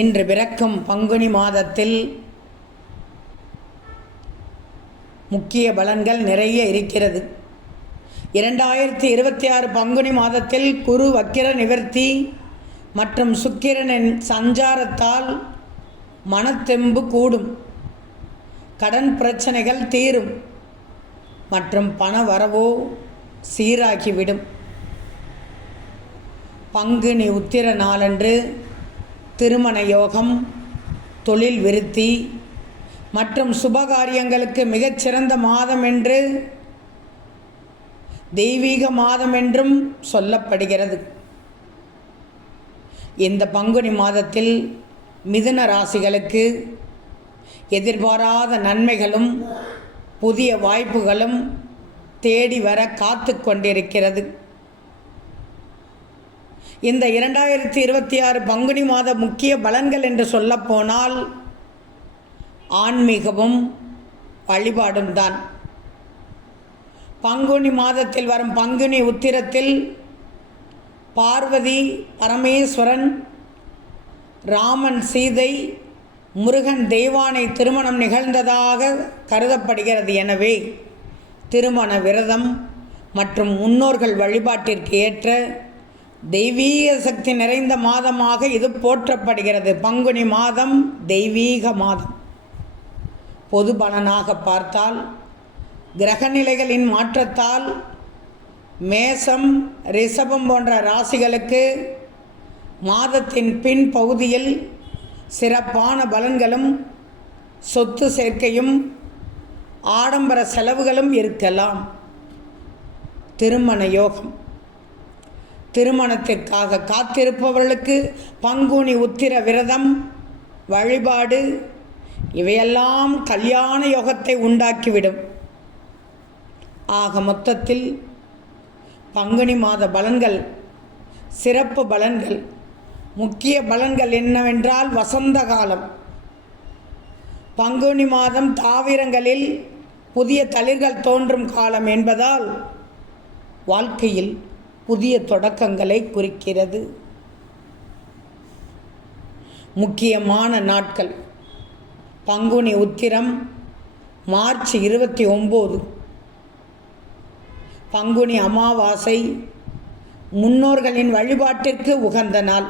இன்று பிறக்கும் பங்குனி மாதத்தில் முக்கிய பலன்கள் நிறைய இருக்கிறது. 2026 பங்குனி மாதத்தில் குரு வக்கிர நிவர்த்தி மற்றும் சுக்கிரனின் சஞ்சாரத்தால் மனத்தெம்பு கூடும், கடன் பிரச்சனைகள் தீரும் மற்றும் பண வரவோ சீராகிவிடும். பங்குனி உத்திர நாளன்று திருமண யோகம், தொழில் விருத்தி மற்றும் சுபகாரியங்களுக்கு மிகச்சிறந்த மாதம் என்று, தெய்வீக மாதம் என்றும் சொல்லப்படுகிறது. இந்த பங்குனி மாதத்தில் மிதுன ராசிகளுக்கு எதிர்பாராத நன்மைகளும் புதிய வாய்ப்புகளும் தேடி வர காத்து கொண்டிருக்கிறது. இந்த 2026 பங்குனி மாத முக்கிய பலன்கள் என்று சொல்லப்போனால் ஆன்மீகமும் வழிபாடும் தான். பங்குனி மாதத்தில் வரும் பங்குனி உத்திரத்தில் பார்வதி பரமேஸ்வரன், ராமன் சீதை, முருகன் தெய்வானை திருமணம் நிகழ்ந்ததாக கருதப்படுகிறது. எனவே திருமண விரதம் மற்றும் முன்னோர்கள் வழிபாட்டிற்கு ஏற்ற தெய்வீக சக்தி நிறைந்த மாதமாக இது போற்றப்படுகிறது. பங்குனி மாதம் தெய்வீக மாதம். பொது பலனாக பார்த்தால் கிரகநிலைகளின் மாற்றத்தால் மேசம், ரிஷபம் போன்ற ராசிகளுக்கு மாதத்தின் பின் பகுதியில் சிறப்பான பலன்களும் சொத்து சேர்க்கையும் ஆடம்பர செலவுகளும் இருக்கலாம். திருமண யோகம். திருமணத்திற்காக காத்திருப்பவர்களுக்கு பங்குனி உத்திர விரதம், வழிபாடு இவையெல்லாம் கல்யாண யோகத்தை உண்டாக்கிவிடும். ஆக மொத்தத்தில் பங்குனி மாத பலன்கள், சிறப்பு பலன்கள், முக்கிய பலன்கள் என்னவென்றால் வசந்த காலம். பங்குனி மாதம் தாவரங்களில் புதிய தளிர்கள் தோன்றும் காலம் என்பதால் வாழ்க்கையில் புதிய தொடக்கங்களை குறிக்கிறது. முக்கியமான நாட்கள் பங்குனி உத்திரம் மார்ச் 29, பங்குனி அமாவாசை முன்னோர்களின் வழிபாட்டிற்கு உகந்த நாள்.